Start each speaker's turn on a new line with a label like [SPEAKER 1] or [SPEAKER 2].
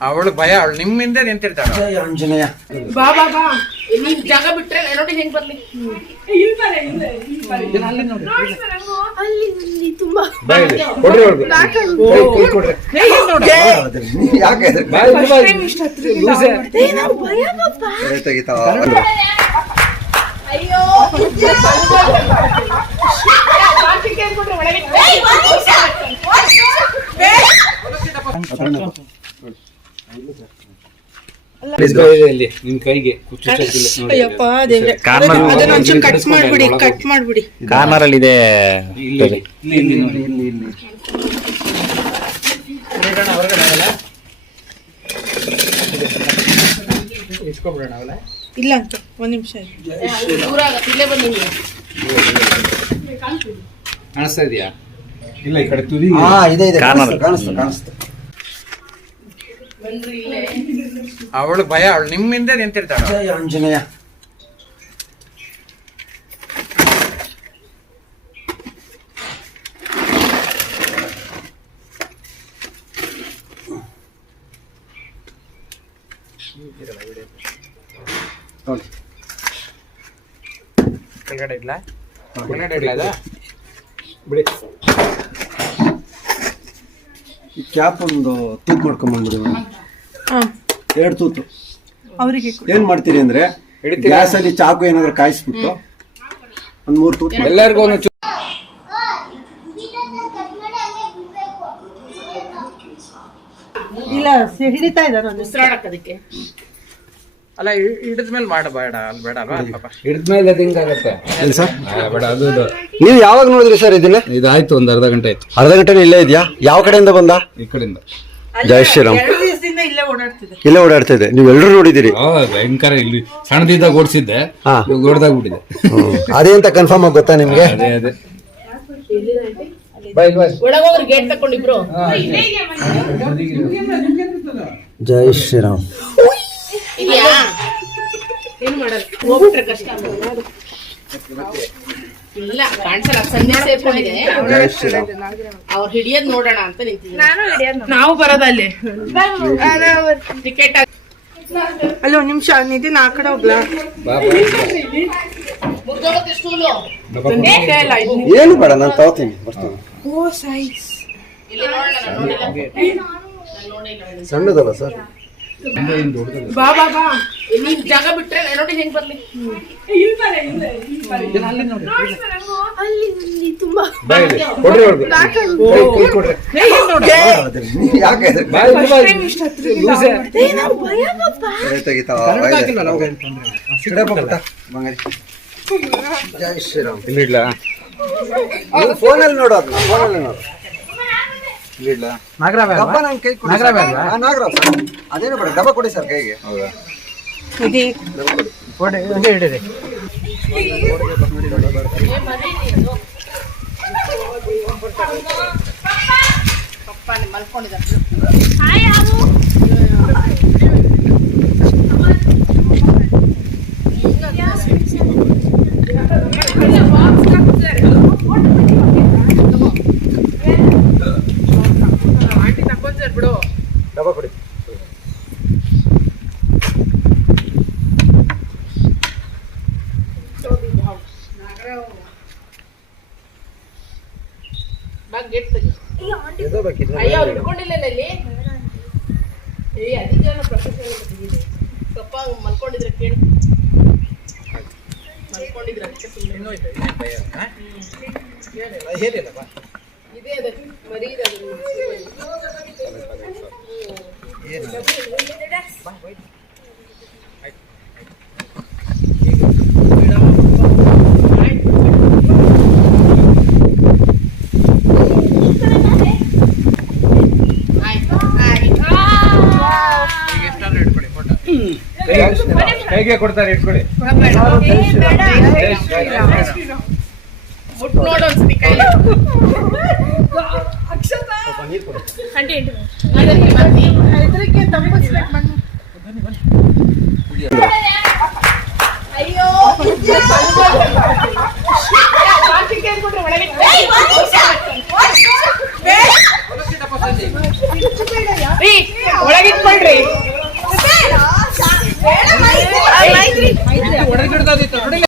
[SPEAKER 1] ಅವಳು ಭಯ ಅವಳು ನಿಮ್ಮಿಂದ ನಿಂತಿರ್ತಾಳೆ.
[SPEAKER 2] ಅಂಜನೇಯ ಆಂಜನೇಯ.
[SPEAKER 3] ಬಾ ಬಾ ಬಾ. ನೀನ್ ಜಾಗ ಬಿಟ್ರೆ ನೋಡಿ ಹೆಂಗ್ ಬರ್ಲಿ?
[SPEAKER 1] ಕೊಡ್ರಿ ಅವ್ಳಿಗೆ. ಕೈ- ಕೈ ಕೊಡ್ರಿ.
[SPEAKER 2] ಯಾಕೆ ಹೆದ್ರಿ?
[SPEAKER 1] ಬಾ, ಇಲ್ಲಿ ಬಾ. ಲೂಸೆ.
[SPEAKER 2] ಕೈ ತೆಗಿತಾ
[SPEAKER 3] ಅಯ್ಯೋ
[SPEAKER 1] ಇದೆ ಇಲ್ಲಿ ನಿನ್ ಕೈಗೆ.
[SPEAKER 3] ಅಯ್ಯಪ್ಪ ದೇವ್ರೆ
[SPEAKER 4] ಕಾರ್ನರ್
[SPEAKER 3] ಅದನ್ನ ಒಂಚೂರು ಕಟ್ ಮಾಡ್ಬಿಡಿ ಕಟ್ ಮಾಡ್ಬಿಡಿ.
[SPEAKER 4] ಕಾರ್ನರ್ ಅಲ್ಲಿ ಇದೆ.
[SPEAKER 1] ಇಲ್ಲಿ
[SPEAKER 3] ಅಂತ ಒಂದ್ ನಿಮಿಷ.
[SPEAKER 1] ಕಾಣಿಸ್ತಾ ಇದೆಯಾ? ಇಲ್ಲ ಈ ಕಡೆ ತುದಿ
[SPEAKER 2] ಹಾ ಇದೆ ಇದೆ.
[SPEAKER 4] ಕಾರ್ನರ್.
[SPEAKER 2] ಕಾಣಿಸ್ತು. ಕಾಣಿಸ್ತು.
[SPEAKER 1] ಅವಳು ಭಯ ಅವಳು ನಿಮ್ಮಿಂದ ನಿಂತಿರ್ತಾಳ.
[SPEAKER 2] ಜಯ ಆಂಜನೇಯ.
[SPEAKER 1] ಕೆಳಗಡೆ ಇಡ್ಲಾ? ಕೆಳಗಡೆ ಇಡ್ಲಾ ಇದು? ಬಿಡಿ.
[SPEAKER 2] ಈ ಕ್ಯಾಪ್ ಒಂದು ತೂತು
[SPEAKER 3] ಹಾ.
[SPEAKER 2] ಎರಡು ತೂತು.
[SPEAKER 3] ಅವರಿಗೆ
[SPEAKER 2] ಏನ್ ಮಾಡ್ತೀರಿ ಅಂದ್ರೆ
[SPEAKER 1] ಗ್ಯಾಸಲ್ಲಿ
[SPEAKER 2] ಗ್ಯಾಸ್ ಅಲ್ಲಿ ಚಾಕು ಏನಾದ್ರು ಕಾಯಿಸ್ಬಿಟ್ಟು ಒಂದ್ ಮೂರ್ ತೂತು.
[SPEAKER 1] ಎಲ್ಲರಿಗೂ ಒಂದು
[SPEAKER 3] ಇಲ್ಲ ಹಿಡಿತಾ ಇದ್ದಾರೆ ಉಸಿರಾಡಕ್ ಅದಕ್ಕೆ.
[SPEAKER 1] ಅಲ್ಲ ಹಿಡಿದ್ಮೇಲೆ ಮಾಡಬೇಡ ಅಲ್ಲಿ ಬೇಡ ಅಲ್ವಾ? ಹಿಡಿದ್ಮೇಲೆ ಅದು ಹಿಂಗಾಗತ್ತೆ.
[SPEAKER 2] ಸರ್.
[SPEAKER 1] ಬೇಡ ಅದು
[SPEAKER 2] ನೀವು ಯಾವಾಗ ನೋಡಿದ್ರಿ ಸರ್ ಇದನ್ನ?
[SPEAKER 1] ಇದಾಯ್ತು ಒಂದು ಅರ್ಧ ಗಂಟೆ ಆಯ್ತು.
[SPEAKER 2] ಅರ್ಧ ಗಂಟೆ ಇಲ್ಲೇ ಇದೆಯಾ? ಯಾವ ಕಡೆಯಿಂದ ಬಂದ?
[SPEAKER 1] ಈ ಕಡೆಯಿಂದ.
[SPEAKER 2] ಜೈ ಶ್ರೀರಾಮ್.
[SPEAKER 3] ಇಲ್ಲೇ ಓಡಾಡ್ತಿದೆ.
[SPEAKER 2] ಇಲ್ಲೇ ಓಡಾಡ್ತಾ ಇದೆ. ನೀವೆಲ್ಲರೂ ನೋಡಿದಿರಿ
[SPEAKER 1] ಆ, ಭಯಂಕರ ಇಲ್ಲಿ ಸಣ್ಣದಿದ್ದಾಗ ಓಡಿಸಿದ್ದೆ
[SPEAKER 2] ಹಾ. ಅದೇ ಅಂತ ಕನ್ಫರ್ಮ್ ಆಗಿ ಗೊತ್ತಾ ನಿಮ್ಗೆ?
[SPEAKER 1] ಅದೇ ಅದೇ.
[SPEAKER 3] ಒಳಗೋಗ್ರಿ ಗೇಟ್ ತಕೊಂಡಿಬ್ರು
[SPEAKER 2] ಜೈ ಶ್ರೀರಾಮ್.
[SPEAKER 3] ಇದೆಯಾ? ಏನ್ ಮಾಡಲ್ಲ ಹೋಗ್ಬಿಟ್ರೆ ಕಷ್ಟ ಇಲ್ಲ ಕಾಣಿಸಲ್ಲ ಸಂಜೆ ಸೇರ್ಕೊಂಡಿದೆ
[SPEAKER 2] ಜೈ ಶ್ರೀರಾಮ್
[SPEAKER 3] ಅವ್ರು ಹಿಡಿಯೋದ್ ನೋಡೋಣ ಅಂತ ನಿಂತಿದ್ದೀನಿ. ನಾವು ಬರೋದ ಅಲ್ಲಿ. ಟಿಕೆಟ್ ಅಲ್ಲ ಒಂದ್ ನಿಮಿಷ ನಿತಿನ್ ಆ ಕಡೆ ಹೋಗ್ಲಾ? ಮುಗ್ದೋಗುತ್ತೆ ಸ್ಟೂಲು
[SPEAKER 2] ಏನು ಬೇಡ ನಾನು ತಗೋತೀನಿ ಬರ್ತೀನಿ.
[SPEAKER 3] ಇಲ್ಲಿ ನೋಡೋಣ ನೋಡಿಲ್ಲ.
[SPEAKER 2] ಸಣ್ಣದಲ್ಲ ಸರ್?
[SPEAKER 3] ಬಾ ಬಾ ಬಾ. ನೀನ್ ಜಾಗ ಬಿಟ್ರೆ ಹೆಂಗ್ ಬರ್ಲಿ.
[SPEAKER 2] ಜೈ ಶ್ರೀರಾಮ್ ಫೋನಲ್ಲಿ ನೋಡೋದು ಫೋನಲ್ಲಿ ನೋಡು
[SPEAKER 1] ಇಲ್ಲಿ ಇಡ್ಲಾ ನಾಗರಾವ
[SPEAKER 2] ಡಬ್ಬ ನನ್ನ ಕೈ ಕೊಡಿ
[SPEAKER 1] ನಾಗರಾವ್. ಅಲ್ವಾ?
[SPEAKER 2] ಹಾ, ನಾಗರಾವ್ ಸರ್. ಅದೇನು ಬೇಡ ಡಬ್ಬ ಕೊಡಿ ಸರ್ ಕೈಗೆ.
[SPEAKER 1] ಹೌದಾ?
[SPEAKER 3] ಇದೆ
[SPEAKER 2] ಡಬ್ಬ ಕೊಡಿ
[SPEAKER 1] ಕೊಡಿ ಹಂಗೆ ಹಿಡೀರಿ
[SPEAKER 2] ಡಬ್ಬ ಕೊಡಿ
[SPEAKER 3] ಗೇಟ್ ತೆಗಿ ಅಯ್ಯೋ ಅವ್ರು ಹಿಡ್ಕೊಂಡಿಲ್ಲ ಏ ಪ್ರೊಫೆಷನಲ್ ತೆಗಿದೆ ಸ್ವಲ್ಪ ಮಲ್ಕೊಂಡಿದ್ರೆ ಮಲ್ಕೊಂಡಿದ್ರೆ ಅದಕ್ಕೆ ಸುಮ್ಮನೆ ಇದೆ ಅದ ಮರಿ ಇದೆ ಅದು ಆಯ್ತು ಆಯ್ತು
[SPEAKER 1] ಈಗ ಎಷ್ಟಾದ್ರೂ ಇಟ್ಕೊಳ್ಳಿ ಫೋಟೋ ಕೈಗೆ ಕೊಡ್ತಾರೆ ಇಟ್ಕೊಳ್ಳಿ
[SPEAKER 3] ಅಯ್ಯೋ
[SPEAKER 5] ಒಳಗಿಟ್ಕೊಳ್ರಿ
[SPEAKER 4] ಹೊಡೆದಿಡ್ತದಿತ್ತು ನೋಡಿ